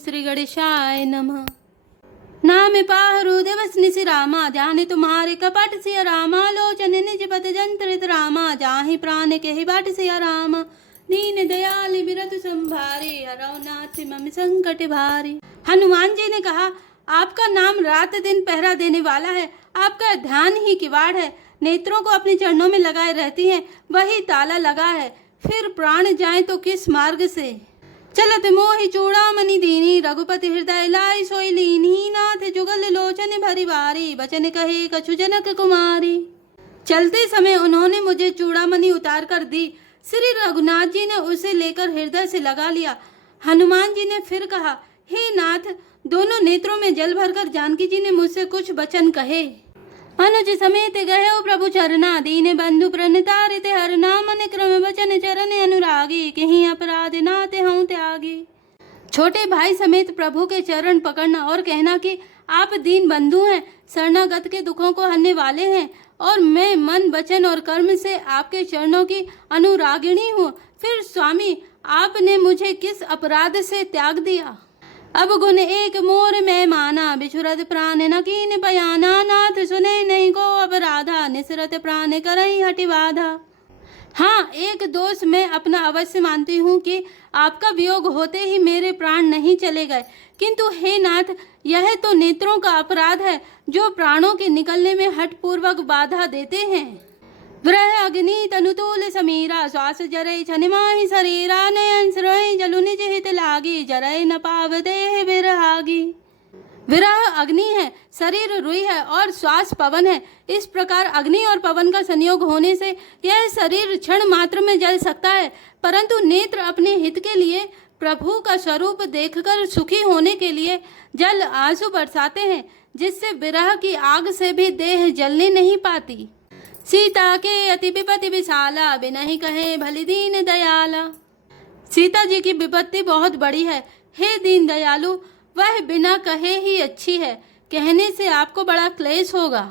श्री गणेशाय नमः। नाम पाहरु दिवस निशि रामा, ध्यान तुम्हारे कपट सिया रामा। लोचन निज पद जंत्रित रामा, जाहि प्राण के बाट सिया रामा। दीन दयाल बिरतु संभारे, हरौ नाथ मम संकट भारे। हनुमान जी ने कहा, आपका नाम रात दिन पहरा देने वाला है, आपका ध्यान ही किवाड़ है। नेत्रों को अपने चरणों में लगाए रहती हैं, वही ताला लगा है। फिर प्राण जाए तो किस मार्ग से। चलत मोहि चूड़ामणि दीनी, रघुपति हृदय लाई सोई लीनी। नाथ जुगल लोचन भरी बारी, बचन कहे कछु जनक कुमारी। चलते समय उन्होंने मुझे चूड़ामणि उतार कर दी। श्री रघुनाथ जी ने उसे लेकर हृदय से लगा लिया। हनुमान जी ने फिर कहा, हे नाथ, दोनों नेत्रों में जल भरकर जानकी जी ने मुझसे कुछ वचन कहे। अनुज समेत गए प्रभु चरना, दीन बंधु प्रणतारित हरना। मन क्रम वचन चरण अनुरागी, कहीं अपराध नाते हूँ त्यागी। छोटे भाई समेत प्रभु के चरण पकड़ना और कहना कि आप दीन बंधु हैं, शरणागत के दुखों को हरने वाले हैं, और मैं मन वचन और कर्म से आपके चरणों की अनुरागिणी हूँ। फिर स्वामी, आपने मुझे किस अपराध से त्याग दिया। अब गुण एक मोर में माना, बिछुरत प्राण न कीन बयाना। नाथ सुने नहीं को अपराधा, निसरत प्राण करई हटि बाधा। हाँ, एक दोष मैं अपना अवश्य मानती हूँ कि आपका वियोग होते ही मेरे प्राण नहीं चले गए, किंतु हे नाथ, यह तो नेत्रों का अपराध है जो प्राणों के निकलने में हठपूर्वक बाधा देते हैं। वृह अग्नि तनुतूल समीरा, श्वास जरय छन माहि शरीरा। नयन श्रय जलु निज हित लागी, जरय न पाव देह विरहागी। विरह अग्नि है, शरीर रुई है और श्वास पवन है। इस प्रकार अग्नि और पवन का संयोग होने से यह शरीर क्षण मात्र में जल सकता है, परंतु नेत्र अपने हित के लिए, प्रभु का स्वरूप देखकर सुखी होने के लिए जल आंसू बरसाते हैं, जिससे विरह की आग से भी देह जलने नहीं पाती। सीता के अति विपत्ति विशाला, बिनहि कहे भली दीन दयाला। सीता जी की विपत्ति बहुत बड़ी है, हे दीन दयालु, वह बिना कहे ही अच्छी है, कहने से आपको बड़ा क्लेश होगा।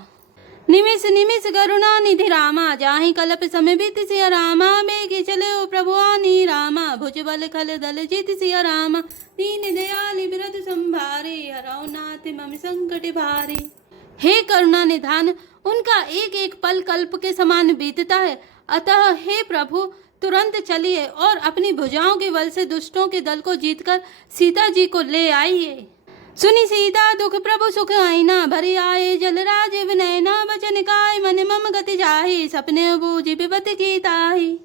निमिष निमिष करुणा निधि रामा, जाहि कल्प समय बीत सिया रामा। बेगी चले ओ प्रभु आनी रामा, भुज बल खल दल जीत सिया रामा। दीन दयाल बिरतु संभारे, हरौ नाथ मम संकट भारे। हे करुणा निधान, उनका एक एक पल कल्प के समान बीतता है, अतः हे प्रभु, तुरंत चलिए और अपनी भुजाओं के बल से दुष्टों के दल को जीतकर सीता जी को ले आइए। सुनी सीता दुख प्रभु सुख आईना, भरी आए जल राजीव नैना। बचन काय मन मम गति जाहि, सपने बूझी विपत्ति की ताहि।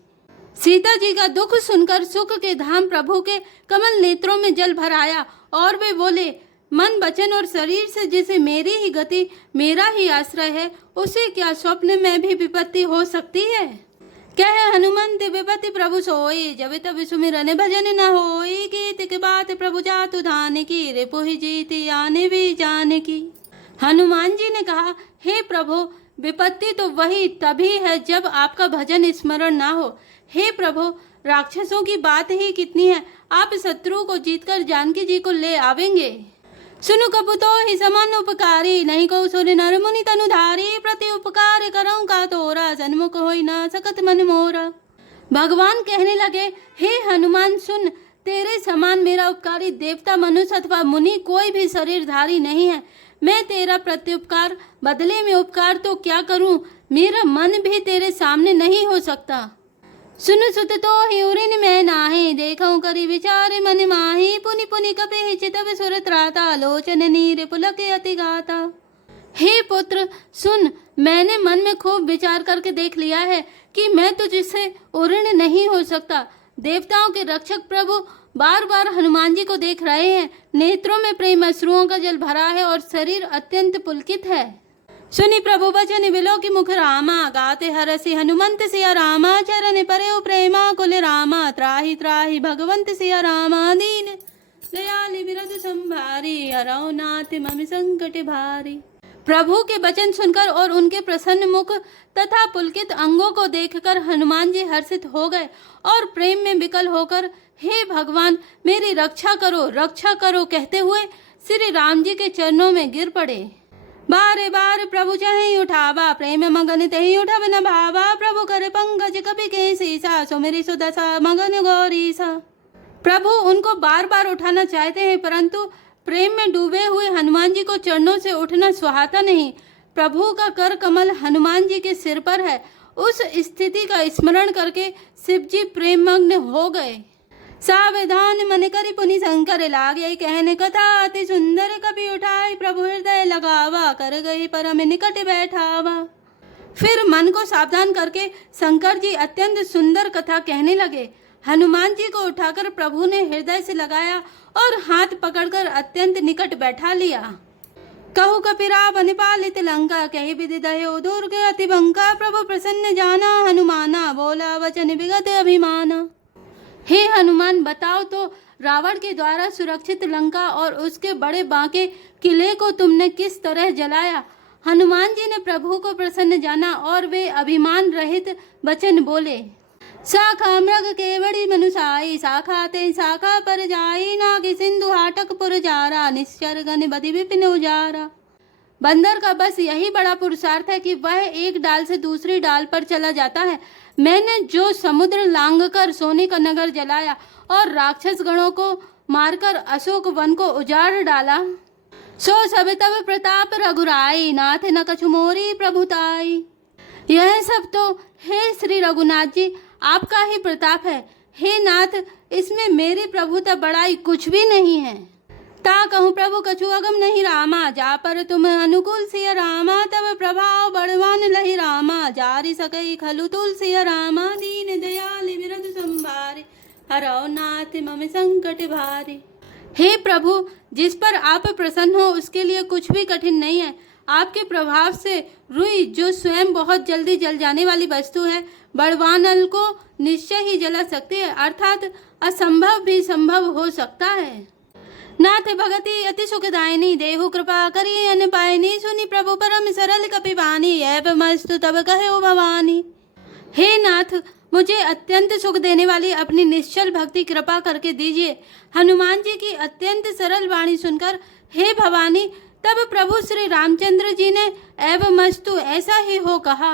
सीता जी का दुख सुनकर सुख के धाम प्रभु के कमल नेत्रों में जल भर आया और वे बोले, मन वचन और शरीर से जिसे मेरी ही गति, मेरा ही आश्रय है, उसे क्या स्वप्न में भी विपत्ति हो सकती है। कह हनुमंत विपत्ति प्रभु सोई, जब तब सुमिरन भजन न होई। गीत के बात प्रभु जातु धान की, रिपुहि जीति आने भी जान की। हनुमान जी ने कहा, हे प्रभु, विपत्ति तो वही तभी है जब आपका भजन स्मरण ना हो। हे प्रभु, राक्षसों की बात ही कितनी है, आप शत्रु को जीतकर जानकी जी को ले आवेंगे। सुनु कपुतो ही समान उपकारी, नहीं को सुर नर मुनि तनुधारी। प्रति उपकार करऊं का तोरा, सन्मुख होई ना सकत मन मोरा। भगवान कहने लगे, हे हनुमान सुन, तेरे समान मेरा उपकारी देवता, मनुष्य अथवा मुनि कोई भी शरीरधारी नहीं है। मैं तेरा प्रत्युपकार बदले में उपकार तो क्या करूं, मेरा मन भी तेरे सामने नहीं हो सकता। सुन सुत तो ही उरिन मैं नाही, देखऊं करी विचार मन माही। पुनि पुनि कपि चितव सुर त्राता, लोचन नीर पुलक अति गाता। हे पुत्र सुन, मैंने मन में खूब विचार करके देख लिया है कि मैं तुझसे उऋण नहीं हो सकता। देवताओं के रक्षक प्रभु बार बार हनुमान जी को देख रहे हैं, नेत्रों में प्रेम अश्रुओं का जल भरा है और शरीर अत्यंत पुलकित है। सुनि प्रभु बचन बिलो की मुख रामा, गाते हरसि हनुमंत सिया रामा। चरण परे प्रेमा कुल रामा, त्राहि त्राहि भगवंत सिया रामा। दीन दयाल बिरतु संभारी, हरौ नाथ मम संकट भारी। प्रभु के वचन सुनकर और उनके प्रसन्न मुख तथा पुलकित अंगों को देखकर हनुमान जी हर्षित हो गए और प्रेम में विकल होकर, हे भगवान, मेरी रक्षा करो कहते हुए श्री राम जी के चरणों में गिर पड़े। बारे बार प्रभु चहि उठावा, प्रेम मगन तहि उठब न भावा। प्रभु कर पंकज कपि के सीसा, सुमिरि सुदशा मगन गौरीसा। प्रभु उनको बार बार उठाना चाहते हैं, परंतु प्रेम में डूबे हुए हनुमान जी को चरणों से उठना सुहाता नहीं। प्रभु का कर कमल हनुमान जी के सिर पर है। उस स्थिति का स्मरण करके शिव जी प्रेममग्न हो गए। सावधान मन करि पुनि शंकर लागे, कहने कथा अति सुंदर कपि उठाई, प्रभु हृदय लगावा कर गई परम निकट बैठावा। फिर मन को सावधान करके शंकर जी अत्यंत सुंदर कथा कहने लगे। हनुमान जी को उठाकर प्रभु ने हृदय से लगाया और हाथ पकड़कर अत्यंत निकट बैठा लिया। कहु कपिरा बन पालित लंका, कही विधि दयो दुर्ग अति बंका, प्रभु प्रसन्न जाना हनुमाना, बोला वचन विगत अभिमाना। हे हनुमान, बताओ तो रावण के द्वारा सुरक्षित लंका और उसके बड़े बांके किले को तुमने किस तरह जलाया। हनुमान जी ने प्रभु को प्रसन्न जाना और वे अभिमान रहित वचन बोले। शाखा मृग केवड़ी मनुषाई, शाखा ते शाखा पर जाई, नागी सिंधु हाटक पुर जारा, निश्चर गण बधि विपिन उजारा। बंदर का बस यही बड़ा पुरुषार्थ है कि वह एक डाल से दूसरी डाल पर चला जाता है। मैंने जो समुद्र लांघकर सोने का नगर जलाया और राक्षस गणों को मारकर अशोक वन को उजाड़ डाला, सो सब तब प्रताप रघुराई, नाथ न कछु मोरी प्रभुताई। यह सब तो हे श्री रघुनाथ जी आपका ही प्रताप है। हे नाथ, इसमें मेरी प्रभुता बड़ाई कुछ भी नहीं है। ता कहूँ प्रभु कछु अगम नहीं रामा, जा पर तुम अनुकूल सिया रामा, तब प्रभाव बड़वान लही रामा, जारी सकई खलु तुलसिया रामा, दीन दयाल विरध संभारे, हरौ नाथ मम संकट भारे। हे प्रभु, जिस पर आप प्रसन्न हो उसके लिए कुछ भी कठिन नहीं है। आपके प्रभाव से रुई, जो स्वयं बहुत जल्दी जल जाने वाली वस्तु है, बड़वानल को निश्चय ही जला सकती है, अर्थात असंभव भी संभव हो सकता है। नाथ भगति अति सुखदायिनी, देहु कृपा करी अन पायनी, सुनी प्रभु परम सरल कपि बानी, एवमस्तु तब कहो भवानी। हे नाथ, मुझे अत्यंत सुख देने वाली अपनी निश्चल भक्ति कृपा करके दीजिए। हनुमान जी की अत्यंत सरल वाणी सुनकर हे भवानी, तब प्रभु श्री रामचंद्र जी ने एवमस्तु ऐसा ही हो कहा।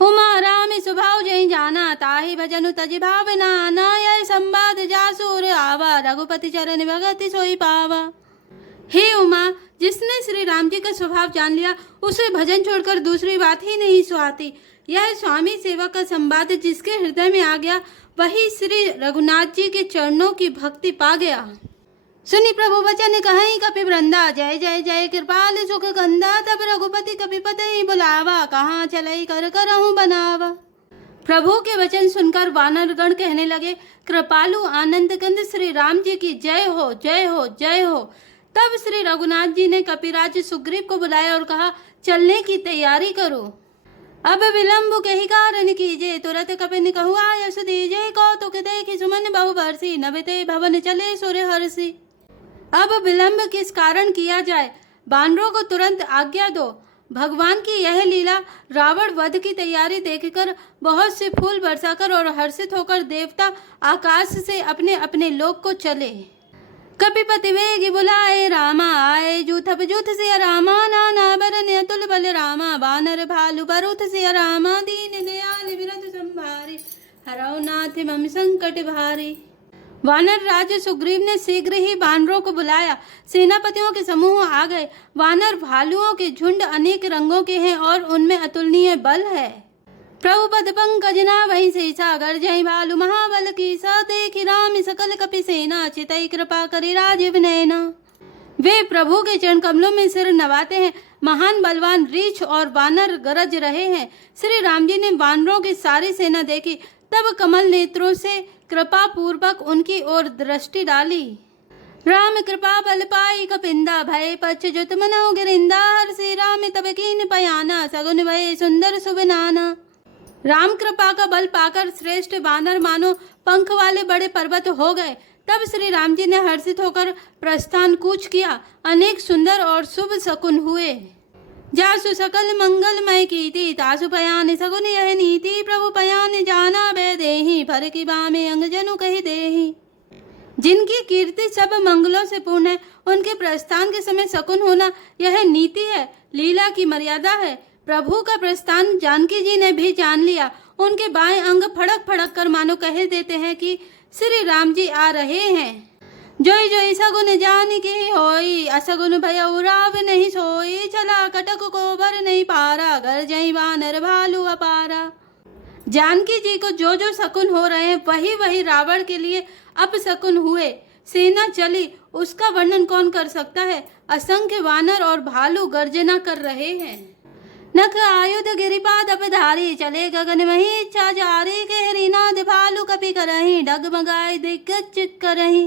उमा राम स्वभाव जय जाना, ताहि भजनु तज भावना, नाय संवाद जासुर आवा, रघुपति चरण भगति सोई पावा। हे उमा, जिसने श्री राम जी का स्वभाव जान लिया उसे भजन छोड़कर दूसरी बात ही नहीं सुहाती। यह स्वामी सेवक का संवाद जिसके हृदय में आ गया वही श्री रघुनाथ जी के चरणों की भक्ति पा गया। सुनी प्रभु वचन कहीं कपि वृंदा, जय जय जय कृपाल सुख कंदा, तब रघुपति कपिपति बुलावा, कहाँ चलई कर करहूँ बनावा। प्रभु के वचन सुनकर वानरगण कहने लगे, कृपालु आनंद कंद श्री राम जी की जय हो जय हो जय हो। तब श्री रघुनाथ जी ने कपिराज सुग्रीव को बुलाया और कहा, चलने की तैयारी करो। अब विलम्ब कही कारण कीजे, तुरत कपिन कहु आयस दीजे, कौतुक देखि सुमन बहु बरसी, नभिते भवन चले सुर हर्षि। अब विलंब किस कारण किया जाए, बानरों को तुरंत आज्ञा दो। भगवान की यह लीला रावण वध की तैयारी देखकर बहुत से फूल बरसाकर और हर्षित होकर देवता आकाश से अपने अपने लोक को चले। कपिपति वेगी बुलाए रामा, आए जूथप जूथ सिया रामा, नाना बरन अतुल बल रामा, बानर भालु बरुथ सिया रामा, दीन दयाल विरध संभारे, हरौ नाथ मम संकट भारे। वानर राज सुग्रीव ने शीघ्र ही वानरों को बुलाया। सेनापतियों के समूह आ गए। वानर भालुओं के झुंड अनेक रंगों के हैं और उनमें अतुलनीय बल है। प्रभु पद पंकज ना वही शेषा, गर्जय भालु महाबल की सा, देखि राम सकल कपि सेना, चितई कृपा करि राजीव नैना। वे प्रभु के चरण कमलों में सिर नवाते हैं। महान बलवान रीछ और वानर गरज रहे हैं। श्री राम जी ने वानरों की सारी सेना देखी, तब कमल नेत्रों से कृपा पूर्वक उनकी ओर दृष्टि डाली। राम कृपा बल पाई कपिंदा, भय पच्छ जुत मनो गिरिंदा, हर्षि राम तब कीन पयाना, सगुन भय सुंदर सुबनाना। राम कृपा का बल पाकर श्रेष्ठ वानर मानो पंख वाले बड़े पर्वत हो गए। तब श्री राम जी ने हर्षित होकर प्रस्थान कूच किया। अनेक सुंदर और शुभ शकुन हुए। जासु सकल मंगलमय कीति, तासु पयान सगुन यह नीति, प्रभु पयान जाना वे देहि, भर की बामे अंग जनु कहि देहि। जिनकी कीर्ति सब मंगलों से पूर्ण है, उनके प्रस्थान के समय शकुन होना यह नीति है, लीला की मर्यादा है। प्रभु का प्रस्थान जानकी जी ने भी जान लिया। उनके बाएं अंग फड़क फड़क कर मानो कह देते हैं कि श्री राम जी आ रहे हैं। जोई जोई सगुन जान की होई, असगुन भय उराव नहीं सोई, चला कटक को भर नहीं पारा, घर जई वानर भालू अपारा। जानकी जी को जो जो शकुन हो रहे हैं वही वही रावण के लिए अपशकुन हुए। सेना चली, उसका वर्णन कौन कर सकता है। असंख्य वानर और भालू गर्जना कर रहे हैं। नख आयुध गिरिपाद अपधारी, चले गगन मही इच्छा जारी, केहरी नाद भालू कपि करही, डगमगाए दिग्गज करही।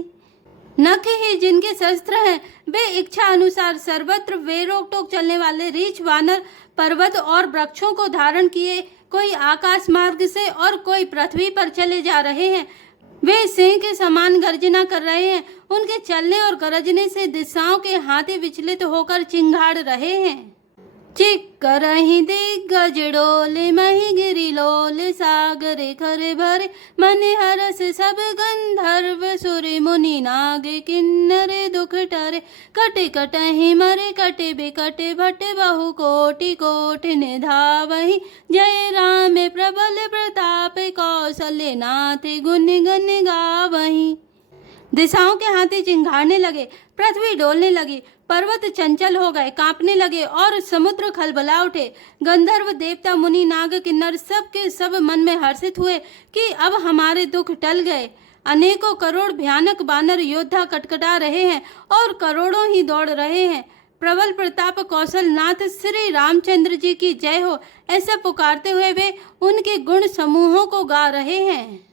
नख ही जिनके शस्त्र हैं, वे इच्छा अनुसार सर्वत्र वे रोक टोक चलने वाले रीछ वानर पर्वत और वृक्षों को धारण किए कोई आकाश मार्ग से और कोई पृथ्वी पर चले जा रहे हैं। वे सिंह के समान गर्जना कर रहे हैं। उनके चलने और गरजने से दिशाओं के हाथी विचलित होकर चिंगाड़ रहे हैं। चिक करही दिग्गज डोले, मही गिरी लोले, सागरे खरे भरे, मन हरस सब गंधर्व सुरे, मुनि नागे किन्नरे दुख टरे, कटे कटहि मरे कटे बिकटे, भटे बहु कोटि कोटि निधावहि, जय राम प्रबल प्रताप, कौशल्य नाथ गुण गण गावहि। दिशाओं के हाथी चिंगाड़ने लगे, पृथ्वी डोलने लगी, पर्वत चंचल हो गए, कांपने लगे और समुद्र खलबला उठे। गंधर्व देवता मुनि नाग किन्नर सब के सब मन में हर्षित हुए कि अब हमारे दुख टल गए। अनेकों करोड़ भयानक बानर योद्धा कटकटा रहे हैं और करोड़ों ही दौड़ रहे हैं। प्रबल प्रताप कौशल नाथ श्री रामचंद्र जी की जय हो, ऐसा पुकारते हुए वे उनके गुण समूहों को गा रहे हैं।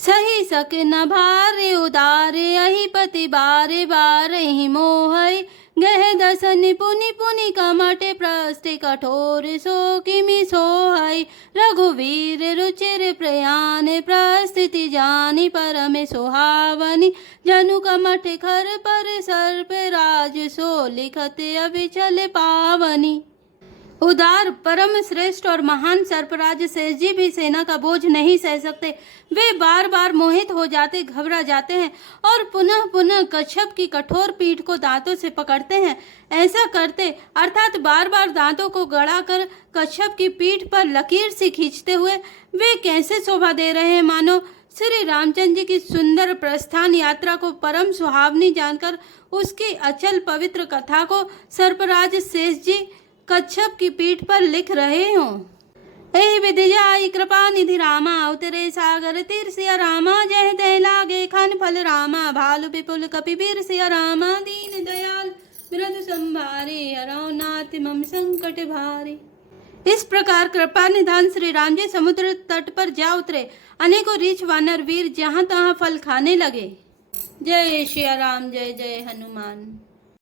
सही सक न भारे उदारे, अहि पति बारे बारे ही मोहई, गह दसन पुनि पुनि कमटे, प्रस्ते कठोर सो किमि सोहई, रघुवीर रुचिर प्रयाण, प्रस्थिति जानी परम सुहावनी, जनु कमठ खर पर सर्प राज, सो लिखत अविचल पावनी। उदार परम श्रेष्ठ और महान सर्पराज शेष जी भी सेना का बोझ नहीं सह सकते। वे बार बार मोहित हो जाते, घबरा जाते हैं और पुनः पुनः कच्छप की कठोर पीठ को दांतों से पकड़ते हैं। ऐसा करते अर्थात बार बार दांतों को गड़ाकर कच्छप की पीठ पर लकीर से खींचते हुए वे कैसे शोभा दे रहे हैं, मानो श्री रामचंद्र जी की सुंदर प्रस्थान यात्रा को परम सुहावनी जानकर उसकी अचल पवित्र कथा को सर्पराज शेष जी कच्छप की पीठ पर लिख रहे हो। एहि विधि जाई कृपा निधि रामा, उतरे सागर तीर सिया रामा, जय दय लागे खान फल रामा, भालु विपुल कपि वीर सिया रामा, दीन दयाल बिरधु संभारे, हरौ नाथ मम संकट भारे। इस प्रकार कृपा निधान श्री राम जी समुद्र तट पर जा उतरे। अनेकों रीछ वानर वीर जहाँ तहाँ फल खाने लगे। जय श्री राम, जय जय हनुमान।